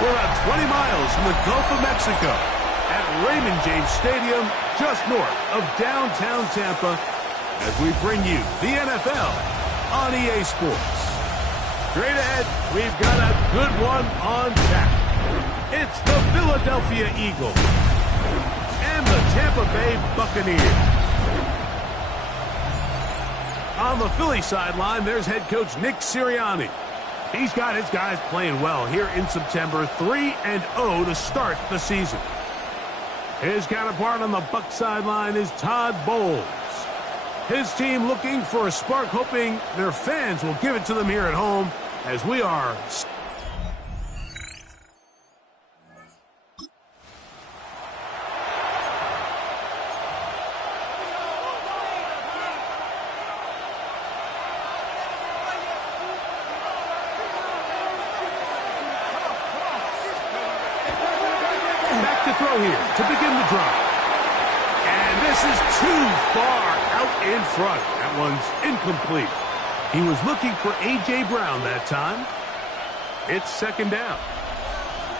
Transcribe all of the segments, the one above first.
We're about 20 miles from the Gulf of Mexico at Raymond James Stadium, just north of downtown Tampa, as we bring you the NFL on EA Sports. Straight ahead, we've got a good one on tap. It's the Philadelphia Eagles and the Tampa Bay Buccaneers. On the Philly sideline, there's head coach Nick Sirianni. He's got his guys playing well here in September, 3-0 to start the season. His counterpart on the Bucs sideline is Todd Bowles. His team looking for a spark, hoping their fans will give it to them here at home, as we are... throw here to begin the drive. And this is too far out in front. That one's incomplete. He was looking for A.J. Brown that time. It's second down.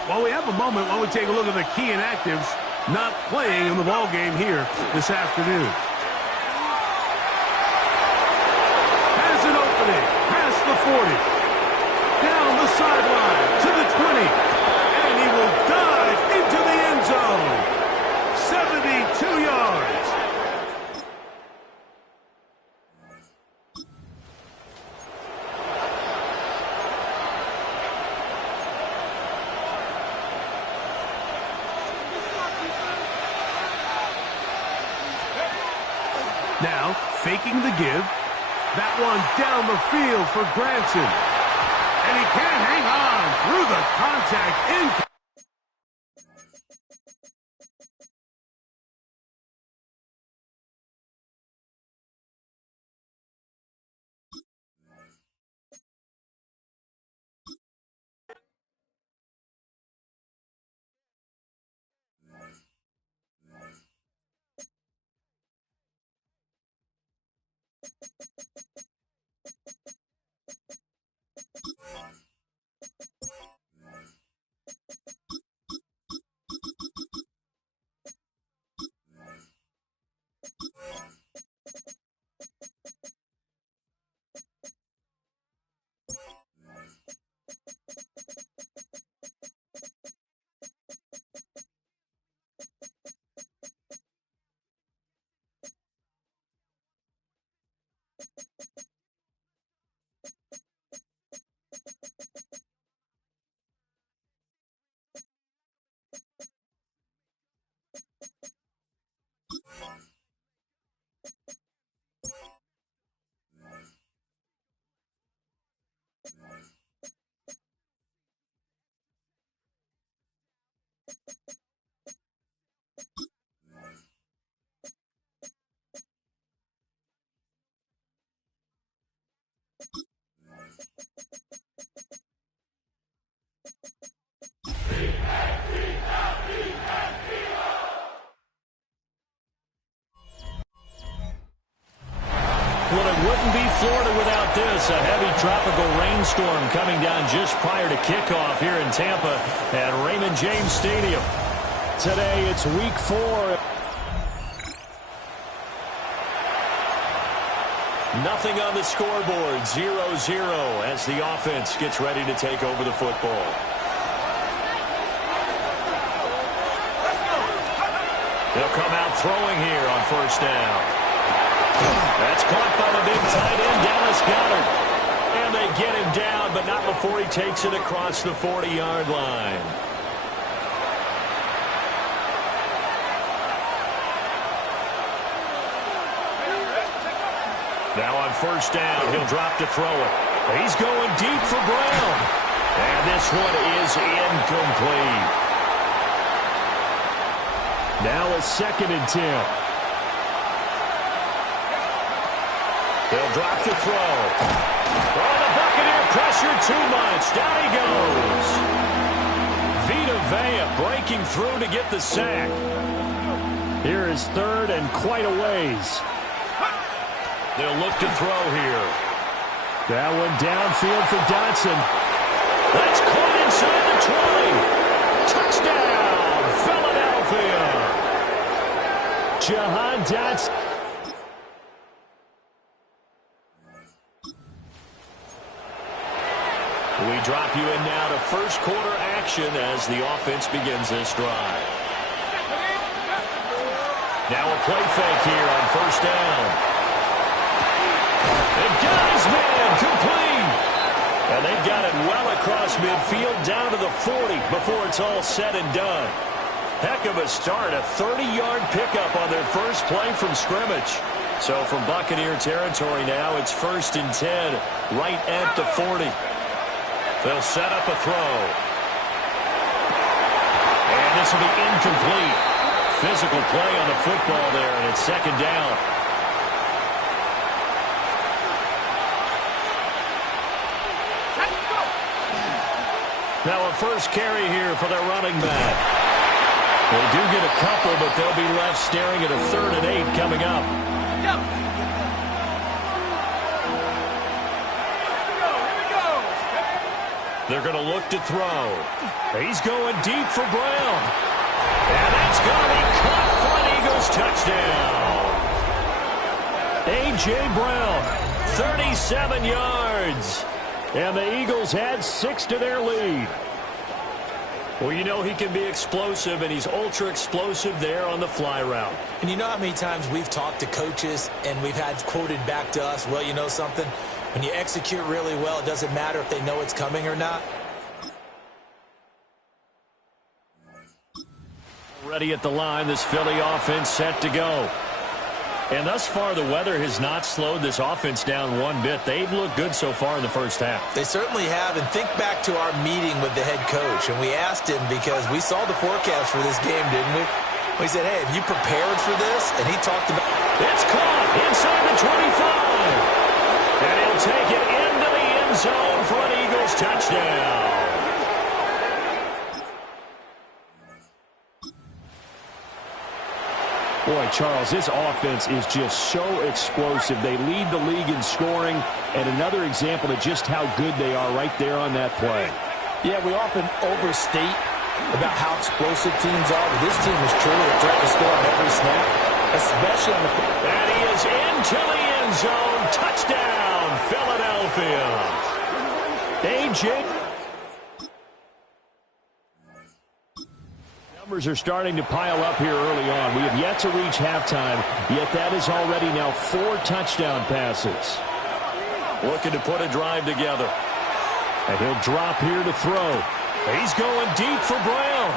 While we have a moment, while we take a look at the key inactives not playing in the ball game here this afternoon. Has an opening past the 40. Down the sideline to the 20. And he will dive into the end zone. 72 yards. Now, faking the give. That one down the field for Granson. And he can't hang on through the contact in. Well, it wouldn't be Florida without this. A heavy tropical rainstorm coming down just prior to kickoff here in Tampa at Raymond James Stadium. Today, it's week 4. Nothing on the scoreboard, 0-0 as the offense gets ready to take over the football. They'll come out throwing here on first down. That's caught by the big tight end, Dallas Goedert. And they get him down, but not before he takes it across the 40-yard line. Now on first down, he'll drop to throw it. He's going deep for Brown. And this one is incomplete. Now a 2nd and 10. They'll drop to throw. Oh, the Buccaneer pressure too much. Down he goes. Vita Vea breaking through to get the sack. Here is 3rd and quite a ways. They'll look to throw here. That one downfield for Dotson. That's caught inside the 20. Touchdown, Philadelphia. Jahan Dotson. We drop you in now to first quarter action as the offense begins this drive. Now a play fake here on first down. And guy's man complete. And they've got it well across midfield down to the 40 before it's all said and done. Heck of a start, a 30-yard pickup on their first play from scrimmage. So from Buccaneer territory now, it's 1st and 10 right at the 40. They'll set up a throw. And this will be incomplete. Physical play on the football there, and it's 2nd down. Now a first carry here for their running back. They do get a couple, but they'll be left staring at a 3rd and 8 coming up. They're going to look to throw. He's going deep for Brown. And that's going to be caught for an Eagles touchdown. A.J. Brown, 37 yards. And the Eagles add 6 to their lead. Well, you know he can be explosive, and he's ultra-explosive there on the fly route. And you know how many times we've talked to coaches, and we've had quoted back to us, well, you know something? When you execute really well, it doesn't matter if they know it's coming or not. Ready at the line, this Philly offense set to go. And thus far, the weather has not slowed this offense down one bit. They've looked good so far in the first half. They certainly have. And think back to our meeting with the head coach. And we asked him because we saw the forecast for this game, didn't we? We said, hey, have you prepared for this? And he talked about it's caught inside the 25. And he'll take it into the end zone for an Eagles touchdown. Boy, Charles, this offense is just so explosive. They lead the league in scoring, and another example of just how good they are right there on that play. Yeah, we often overstate about how explosive teams are, but this team is truly a threat to score on every snap, especially on the... And he is into the end zone. Touchdown, Philadelphia. A.J. Numbers are starting to pile up here early on. We have yet to reach halftime, yet that is already now 4 touchdown passes. Looking to put a drive together. And he'll drop here to throw. He's going deep for Brown.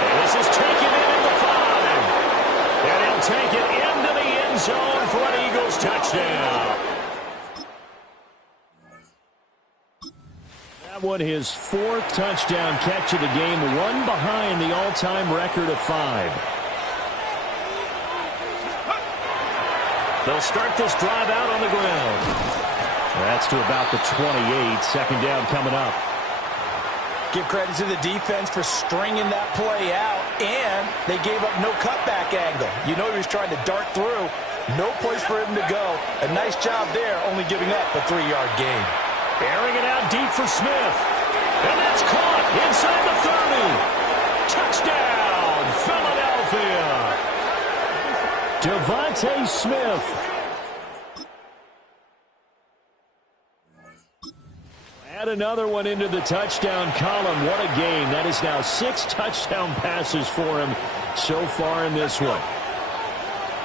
And this is taken in at the 5. And he'll take it into the end zone for an Eagles touchdown. That one his 4th touchdown catch of the game, one behind the all-time record of 5. They'll start this drive out on the ground. That's to about the 28. 2nd down coming up. Give credit to the defense for stringing that play out, and they gave up no cutback angle. You know he was trying to dart through. No place for him to go. A nice job there, only giving up a 3-yard gain. Airing it out deep for Smith. And that's caught inside the 30. Touchdown, Philadelphia. Devontae Smith. Add another one into the touchdown column. What a game. That is now 6 touchdown passes for him so far in this one.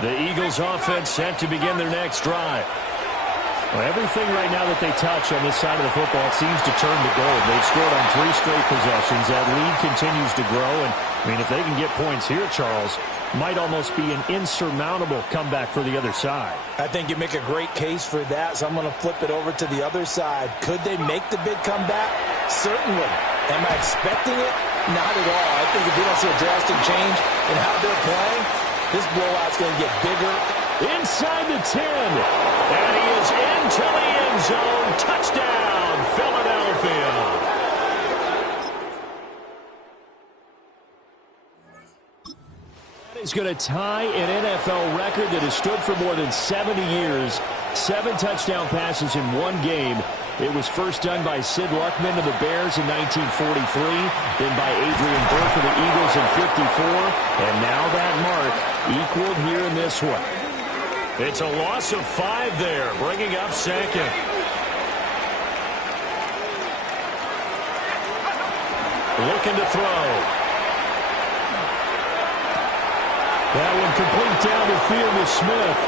The Eagles offense set to begin their next drive. Well, everything right now that they touch on this side of the football seems to turn to gold. They've scored on 3 straight possessions. That lead continues to grow. And, I mean, if they can get points here, Charles, might almost be an insurmountable comeback for the other side. I think you make a great case for that, so I'm going to flip it over to the other side. Could they make the big comeback? Certainly. Am I expecting it? Not at all. I think if we don't see a drastic change in how they're playing, this blowout's going to get bigger. Inside the 10. And he is into the end zone. Touchdown, Philadelphia. That is going to tie an NFL record that has stood for more than 70 years. 7 touchdown passes in one game. It was first done by Sid Luckman of the Bears in 1943, then by Adrian Burke of the Eagles in 54, and now that mark equaled here in this one. It's a loss of 5 there, bringing up second. Looking to throw. That one complete down the field to Smith.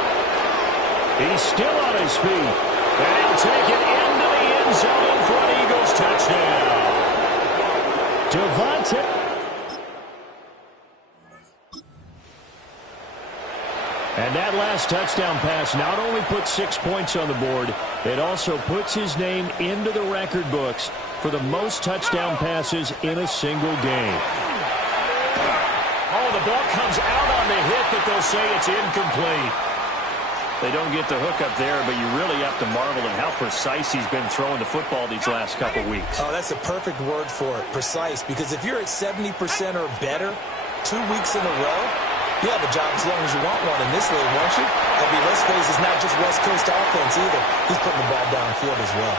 He's still on his feet. And he'll take it into the end zone for an Eagles touchdown. Devontae. And that last touchdown pass not only puts 6 points on the board, it also puts his name into the record books for the most touchdown passes in a single game. Oh, the ball comes out on the hit, but they'll say it's incomplete. They don't get the hook up there, but you really have to marvel at how precise he's been throwing the football these last couple weeks. Oh, that's a perfect word for it, precise, because if you're at 70% or better 2 weeks in a row, you have a job as long as you want one in this league, won't you? I mean, let's face it, it's not just West Coast offense either. He's putting the ball downfield as well.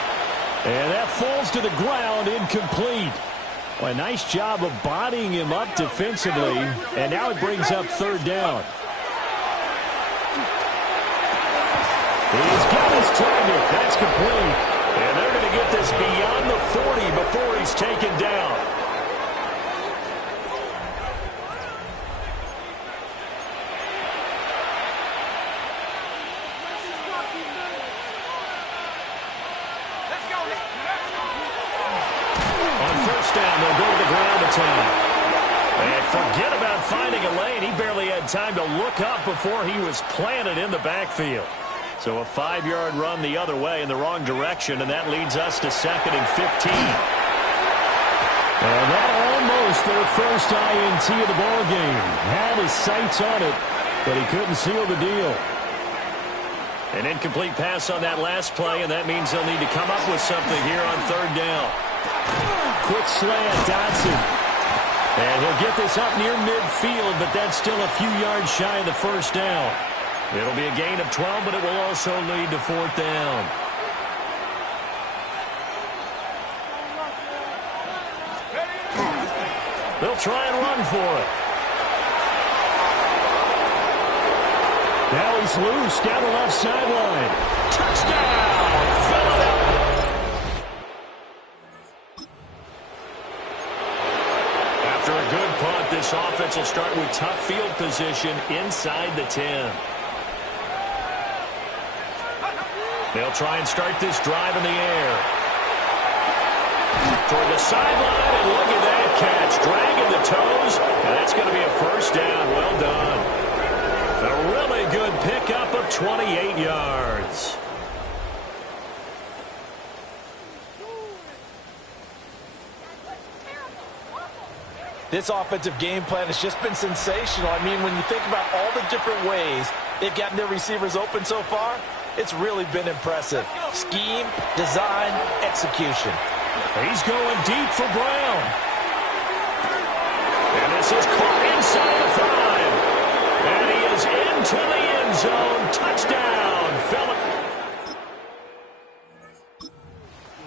And that falls to the ground, incomplete. Well, a nice job of bodying him up defensively, and now it brings up third down. He's got his target. That's complete. And they're going to get this beyond the 40 before he's taken down. On first down, they'll go to the ground attack. And forget about finding a lane. He barely had time to look up before he was planted in the backfield. So a 5-yard run the other way in the wrong direction, and that leads us to 2nd and 15. And that almost their first INT of the ball game. Had his sights on it, but he couldn't seal the deal. An incomplete pass on that last play, and that means they'll need to come up with something here on third down. Quick slant, Dotson. And he'll get this up near midfield, but that's still a few yards shy of the first down. It'll be a gain of 12, but it will also lead to 4th down. They'll try and run for it. Now he's loose down the left sideline. Touchdown, Philadelphia! After a good punt, this offense will start with tough field position inside the 10. They'll try and start this drive in the air. Toward the sideline, and look at that catch. Dragging the toes, and that's going to be a first down. Well done. A really good pickup of 28 yards. This offensive game plan has just been sensational. I mean, when you think about all the different ways they've gotten their receivers open so far, it's really been impressive. Scheme, design, execution. He's going deep for Brown. And this is caught inside the 5. And he is into the end zone. Touchdown, Philip.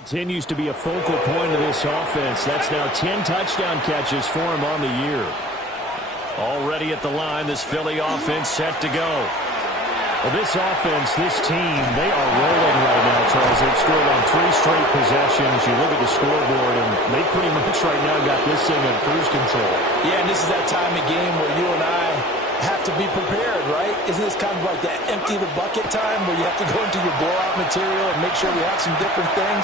Continues to be a focal point of this offense. That's now 10 touchdown catches for him on the year. Already at the line, this Philly offense set to go. Well, this offense, this team, they are rolling right now, Charles. They've scored on 3 straight possessions. You look at the scoreboard, and they pretty much right now got this thing in cruise control. Yeah, and this is that time of game where you and I have to be prepared, right? Isn't this kind of like that empty the bucket time where you have to go into your blowout material and make sure we have some different things?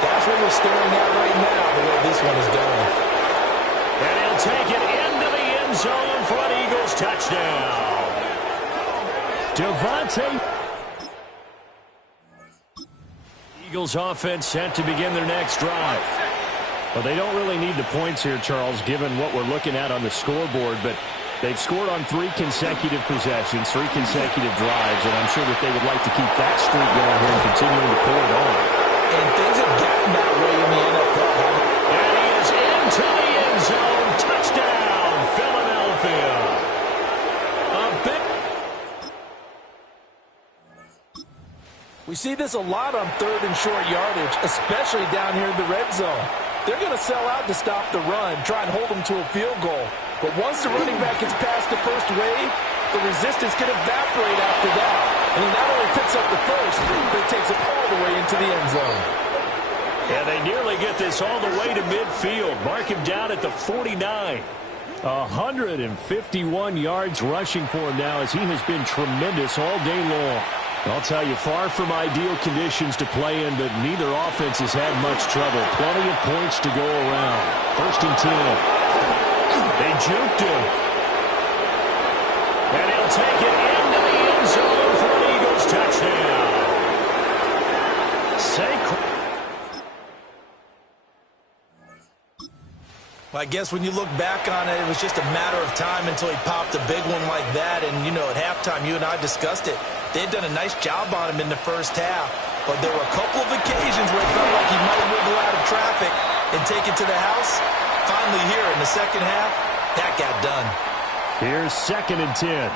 That's what we're staring at right now, the way this one is going. And he'll take it into the end zone for an Eagles touchdown. Devontae. Eagles offense set to begin their next drive. Well, they don't really need the points here, Charles, given what we're looking at on the scoreboard, but they've scored on 3 consecutive possessions, 3 consecutive drives, and I'm sure that they would like to keep that streak going here and continuing to pull it on. And things have gotten that way in the NFL. And he is into the end zone. Touchdown, Philadelphia. A big... We see this a lot on 3rd and short yardage, especially down here in the red zone. They're going to sell out to stop the run, try and hold them to a field goal. But once the running back gets past the first wave, the resistance can evaporate after that. And he not only picks up the first, but he takes it all the way into the end zone. Yeah, they nearly get this all the way to midfield. Mark him down at the 49. 151 yards rushing for him now as he has been tremendous all day long. I'll tell you, far from ideal conditions to play in, but neither offense has had much trouble. Plenty of points to go around. 1st and 10. They juked him. And he'll take it into the end zone for an Eagles touchdown. Well, I guess when you look back on it, it was just a matter of time until he popped a big one like that. And, you know, at halftime, you and I discussed it. They had done a nice job on him in the first half. But there were a couple of occasions where it felt like he might wiggle out of traffic and take it to the house. Finally here in the second half, that got done. Here's 2nd and 10.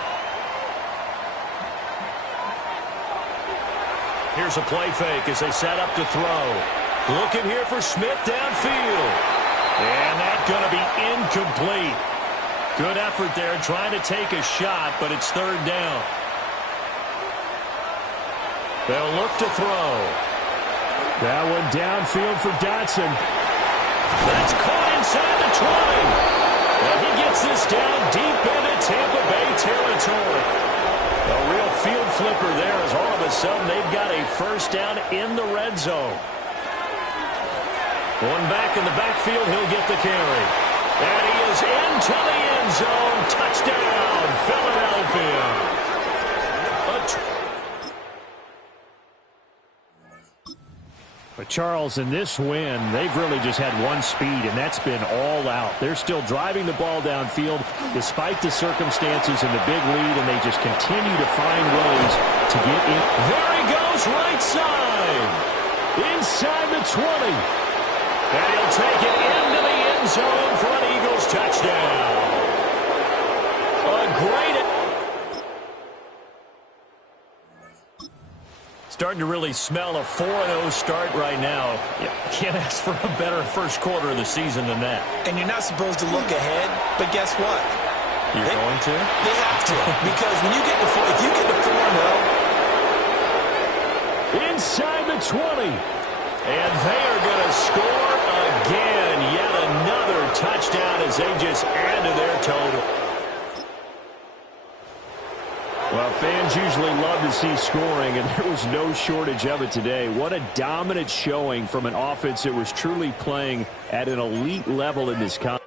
Here's a play fake as they set up to throw. Looking here for Smith downfield. And that's going to be incomplete. Good effort there trying to take a shot, but it's 3rd down. They'll look to throw. That one downfield for Dotson. That's caught inside the 20. And he gets this down deep into Tampa Bay territory. A real field flipper there as all of a sudden they've got a 1st down in the red zone. One back in the backfield, he'll get the carry. And he is into the end zone. Touchdown, Philadelphia. But Charles, in this win, they've really just had one speed, and that's been all out. They're still driving the ball downfield despite the circumstances and the big lead, and they just continue to find ways to get in. There he goes, right side. Inside the 20. And he'll take it into the end zone for an Eagles touchdown. A great... Starting to really smell a 4-0 start right now. You can't ask for a better first quarter of the season than that. And you're not supposed to look ahead, but guess what? You're going to? They have to. Because when you get to if you get to 4-0... Inside the 20. And they are going to score again. Yet another touchdown as they just add to their total. Well, fans usually love to see scoring, and there was no shortage of it today. What a dominant showing from an offense that was truly playing at an elite level in this competition.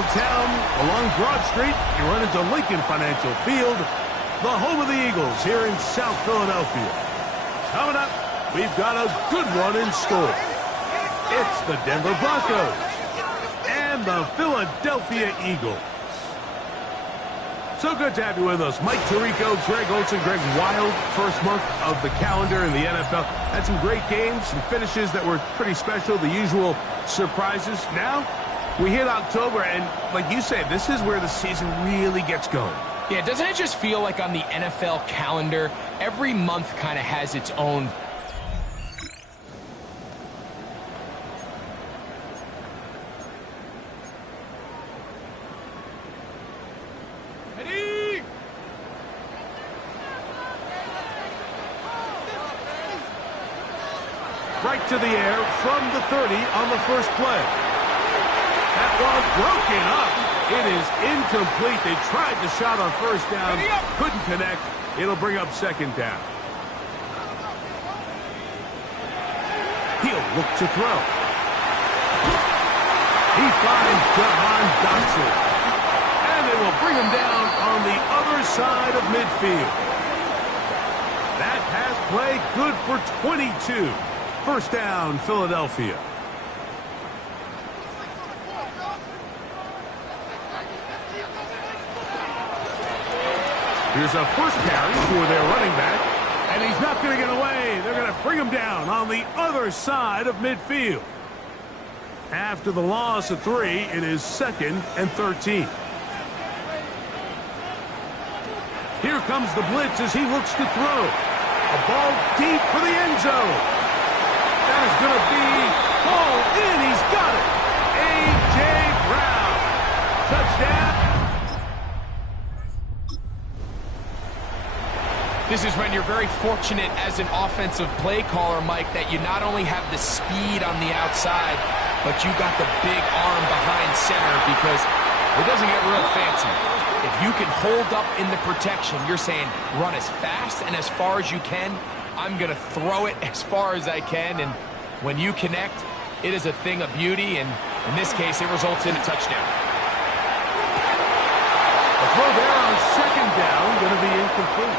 downtown along Broad Street, you run into Lincoln Financial Field, the home of the Eagles here in South Philadelphia. Coming up, we've got a good one in store. It's the Denver Broncos and the Philadelphia Eagles. So good to have you with us. Mike Tirico, Greg Olsen, Greg Wild, first month of the calendar in the NFL. Had some great games, some finishes that were pretty special, the usual surprises. Now, we hit October, and like you said, this is where the season really gets going. Yeah, doesn't it just feel like on the NFL calendar, every month kind of has its own... Right to the air from the 30 on the first play. That one broken up. It is incomplete. They tried the shot on first down, couldn't connect. It'll bring up second down. He'll look to throw. He finds Jahan Dotson. And they will bring him down on the other side of midfield. That pass play good for 22. First down, Philadelphia. Here's a first carry for their running back, and he's not going to get away. They're going to bring him down on the other side of midfield. After the loss of 3, it is 2nd and 13. Here comes the blitz as he looks to throw. A ball deep for the end zone. That is going to be hauled in. He's got it. A.J. Brown. Touchdown. This is when you're very fortunate as an offensive play caller, Mike, that you not only have the speed on the outside, but you got the big arm behind center, because it doesn't get real fancy. If you can hold up in the protection, you're saying run as fast and as far as you can. I'm going to throw it as far as I can, and when you connect, it is a thing of beauty, and in this case, it results in a touchdown. The throw there on second down going to be incomplete.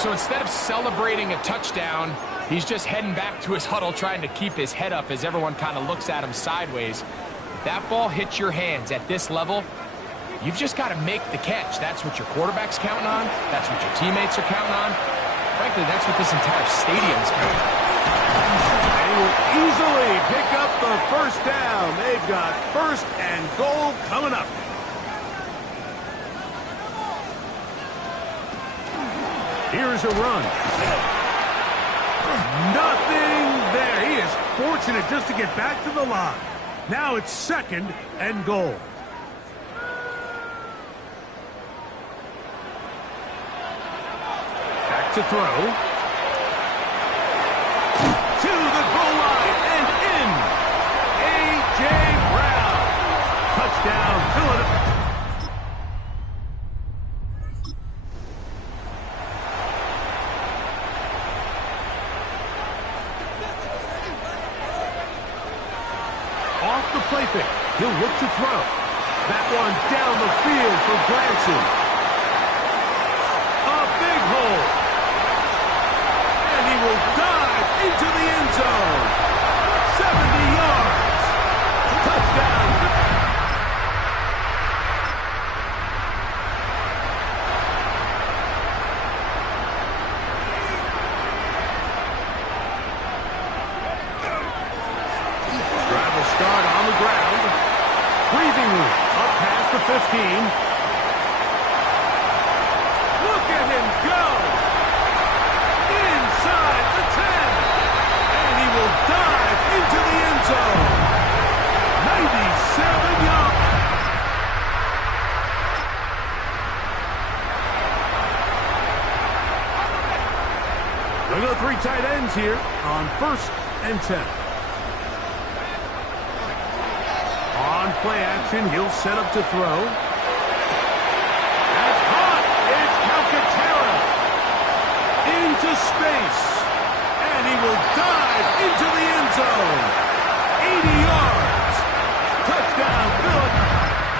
So instead of celebrating a touchdown, he's just heading back to his huddle trying to keep his head up as everyone kind of looks at him sideways. If that ball hits your hands at this level, you've just got to make the catch. That's what your quarterback's counting on. That's what your teammates are counting on. Frankly, that's what this entire stadium's counting on. They will easily pick up the first down. They've got first and goal coming up. Here's a run. Nothing there. He is fortunate just to get back to the line. Now it's 2nd and goal. To throw. To the goal line and in. A.J. Brown. Touchdown, Philadelphia. Off the play fake. He'll look to throw. That one down the field for Granson. A big hole. Will dive into the end zone. 70 yards. Touchdown. Drive will start on the ground. Breathing room up past the 15. Look at him go. Inside the 10. And he will dive into the end zone. 97 yards. Look at the 3 tight ends here on 1st and 10. On play action, he'll set up to throw. That's caught. It's Calcaterra. Into space, and he will dive into the end zone. 80 yards. Touchdown, Philadelphia.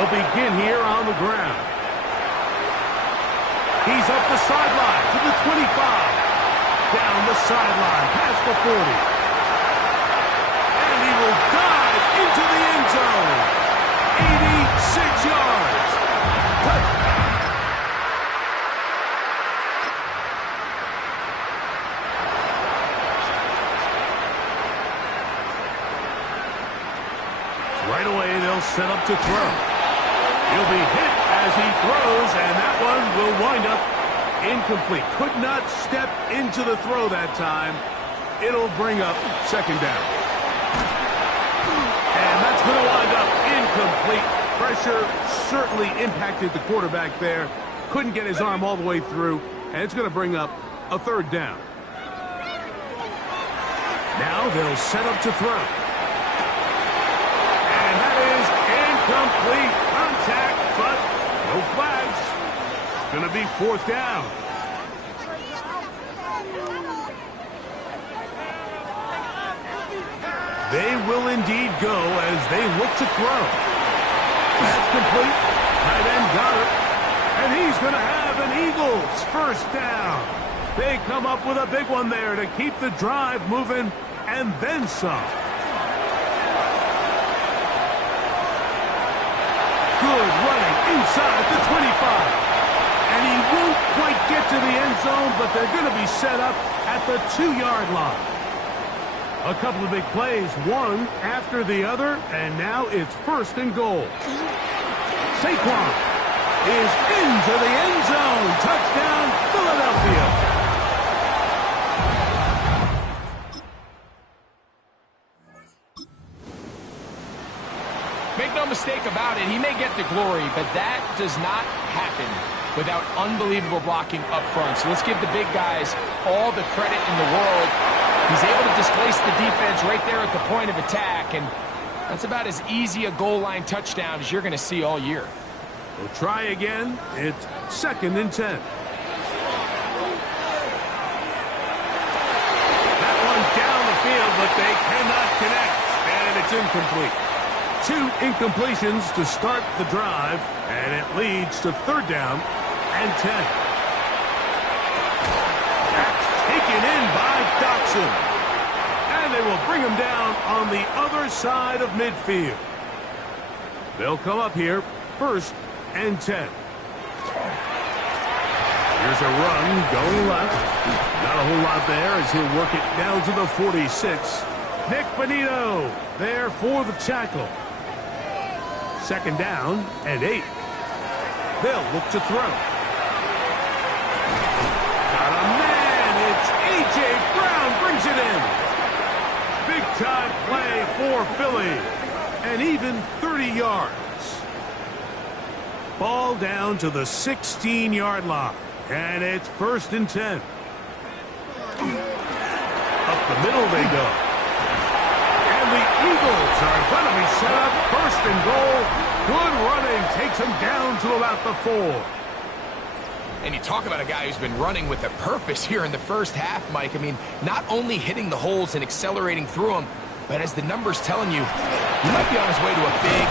They'll begin here on the ground. He's up the sideline to the 25. Down the sideline, past the 40. And he will dive into the end zone. 86 yards. Touchdown. Right away, they'll set up to throw. He'll be hit as he throws, and that one will wind up incomplete. Could not step into the throw that time. It'll bring up second down. And that's going to wind up incomplete. Pressure certainly impacted the quarterback there. Couldn't get his arm all the way through, and it's going to bring up a third down. Now they'll set up to throw. And that is incomplete. Contact, but no flags. It's going to be fourth down. They will indeed go as they look to throw. That's complete. Tight end got it. And he's going to have an Eagles first down. They come up with a big one there to keep the drive moving and then some. Good running inside the 25. And he won't quite get to the end zone, but they're going to be set up at the 2-yard line. A couple of big plays, one after the other, and now it's first and goal. Saquon is into the end zone. Touchdown, Philadelphia. Make no mistake about it, he may get the glory, but that does not happen without unbelievable blocking up front. So let's give the big guys all the credit in the world. He's able to displace the defense right there at the point of attack, and that's about as easy a goal line touchdown as you're going to see all year. We'll try again. It's second and 10. That one down the field, but they cannot connect, and it's incomplete. 2 incompletions to start the drive, and it leads to third down and 10. That's taken in by Dotson. And they will bring him down on the other side of midfield. They'll come up here, first and 10. Here's a run going left. Not a whole lot there as he'll work it down to the 46. Nick Bonito there for the tackle. Second down and 8. They'll look to throw. Got a man. It's A.J. Brown brings it in. Big time play for Philly. And even 30 yards. Ball down to the 16-yard line. And it's first and 10. Up the middle they go. And the Eagles are going to be set up first and goal. Good running takes him down to about the 4. And you talk about a guy who's been running with a purpose here in the first half, Mike. I mean, not only hitting the holes and accelerating through them, but as the numbers telling you, he might be on his way to a big...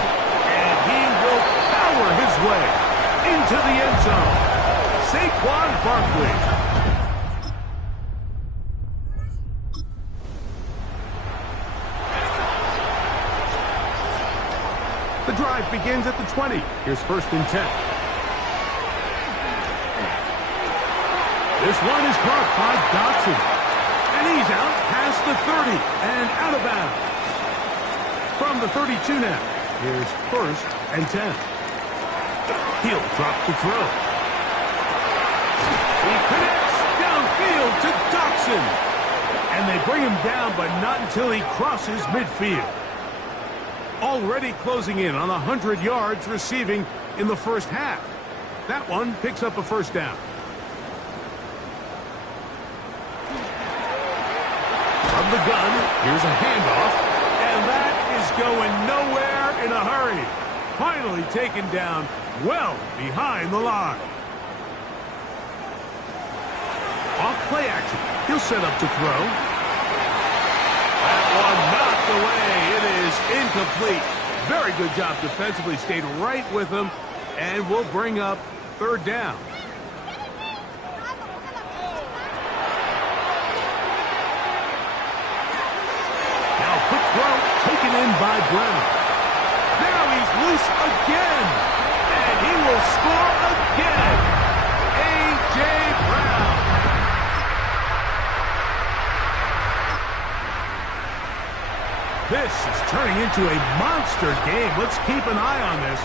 And he will power his way into the end zone. Saquon Barkley. The drive begins at the 20. Here's first and 10. This one is caught by Dotson. And he's out past the 30 and out of bounds. From the 32 now. Here's first and 10. He'll drop the throw. He connects downfield to Dotson. And they bring him down, but not until he crosses midfield. Already closing in on 100 yards receiving in the first half. That one picks up a first down. From the gun, here's a handoff, and that is going nowhere in a hurry. Finally taken down well behind the line. Off play action. He'll set up to throw. That one knocked away. It is incomplete. Very good job defensively. Stayed right with him, and will bring up third down. Now quick throw taken in by Brown. Now he's loose again, and he will score again. A.J. Brown. This is turning into a monster game. Let's keep an eye on this.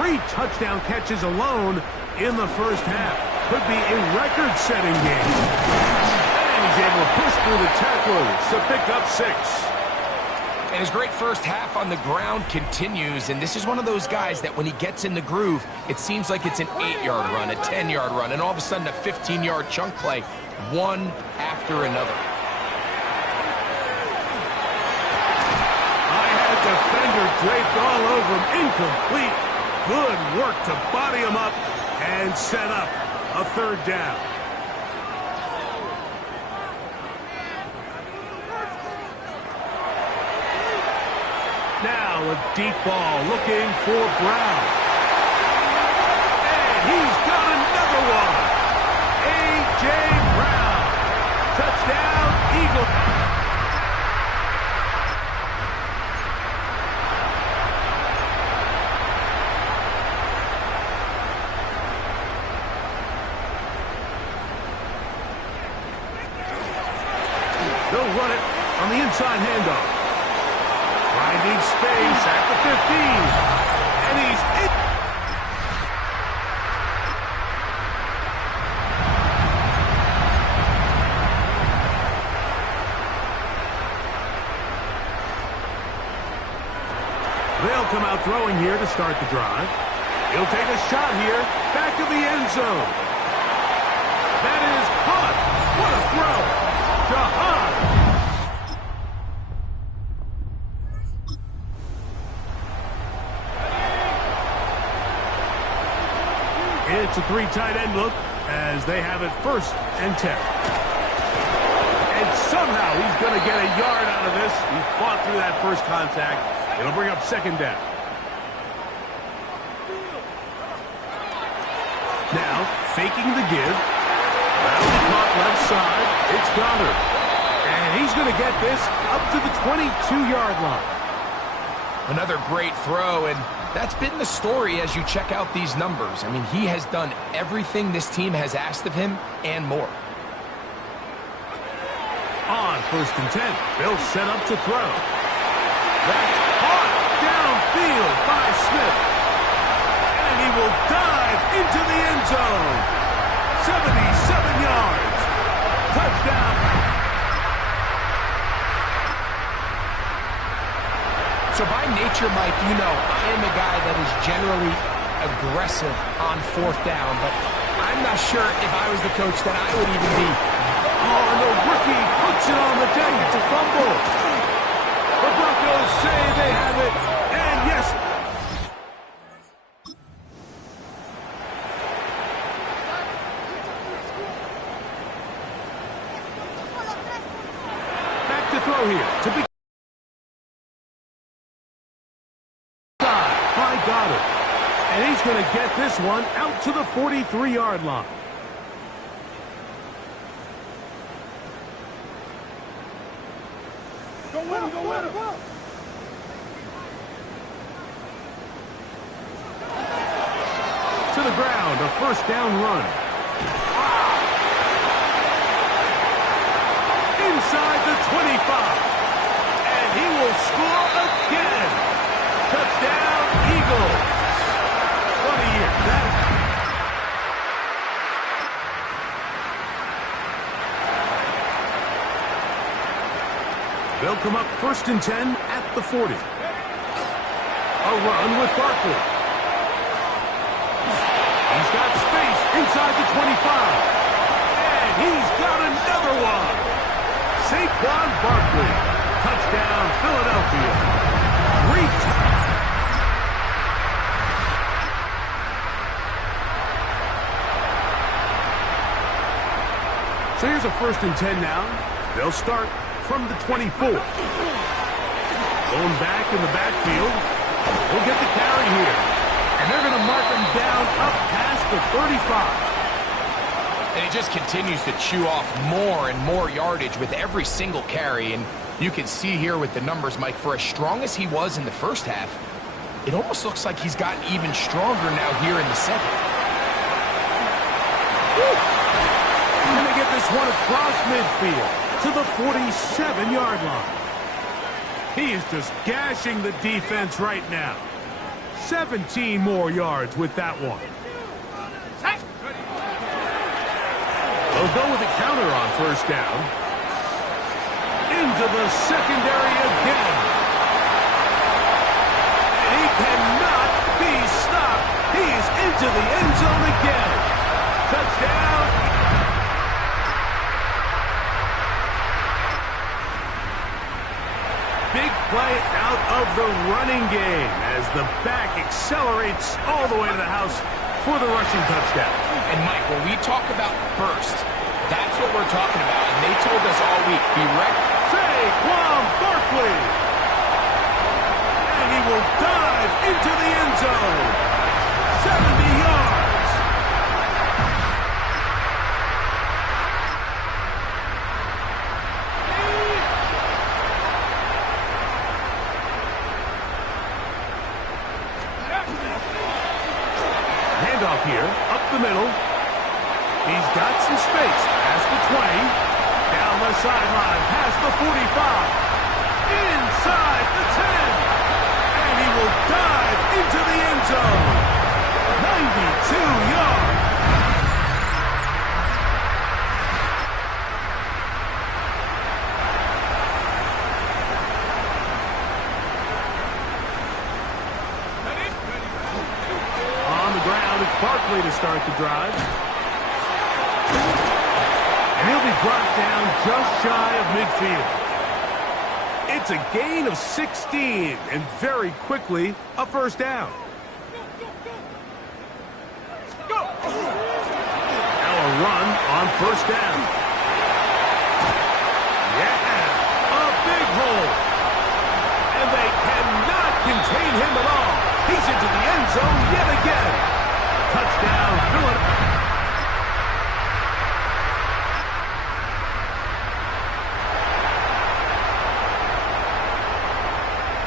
3 touchdown catches alone in the first half. Could be a record-setting game. And he's able to push through the tacklers to pick up 6. And his great first half on the ground continues, and this is one of those guys that when he gets in the groove, it seems like it's an 8-yard run, a 10-yard run, and all of a sudden a 15-yard chunk play, one after another. Defender draped all over him. Incomplete. Good work to body him up and set up a third down. Now a deep ball looking for Brown. And he's got another one. A.J. Brown. Touchdown, Eagles. They'll run it on the inside handoff. Finding space at the 15. And he's in. They'll come out throwing here to start the drive. He'll take a shot here. Back to the end zone. That is caught. What a throw. Jahan. It's a 3 tight end look as they have it 1st and 10. And somehow he's going to get a yard out of this. He fought through that first contact. It'll bring up 2nd down. Now faking the give. That'll be caught left side. It's Goddard. And he's going to get this up to the 22-yard line. Another great throw, and that's been the story as you check out these numbers. I mean, he has done everything this team has asked of him and more. On 1st and 10, they'll set up to throw. That's caught downfield by Smith. And he will dive into the end zone. 77 yards. Touchdown. So by nature, Mike, you know I am a guy that is generally aggressive on 4th down, but I'm not sure if I was the coach that I would even be. Oh, and the rookie puts it on the deck. It's a fumble. The Broncos say they have it, and yes. Back to throw here. To be by Goddard. And he's going to get this one out to the 43-yard line. Go win him, go win him. To the ground, a 1st down run. Inside the 25. And he will score again. Touchdown, Eagles. What a year. They'll come up 1st and 10 at the 40. A run with Barkley. He's got space inside the 25. And he's got another one. Saquon Barkley. Touchdown, Philadelphia. Great. So here's a 1st and 10 now. They'll start from the 24. Going back in the backfield. He'll get the carry here. And they're going to mark him down up past the 35. And he just continues to chew off more and more yardage with every single carry. And you can see here with the numbers, Mike, for as strong as he was in the first half, it almost looks like he's gotten even stronger now here in the second. And they get this one across midfield to the 47-yard line. He is just gashing the defense right now. 17 more yards with that one. They'll go with a counter on first down. Into the secondary again. And he cannot be stopped. He is into the end zone again. Touchdown. Big play out of the running game as the back accelerates all the way to the house for the rushing touchdown. And, Mike, when we talk about burst, that's what we're talking about. And they told us all week, be ready. Saquon Barkley. And he will dive into the end zone. 70 yards. Handoff here, up the middle. He's got some space, past the 20, down the sideline, past the 45, inside the 10, and he will dive into the end zone. 92 yards. On the ground, it's Barkley to start the drive. And he'll be brought down just shy of midfield. It's a gain of 16, and very quickly, a first down. Now a run on first down. Yeah, a big hole. And they cannot contain him at all. He's into the end zone yet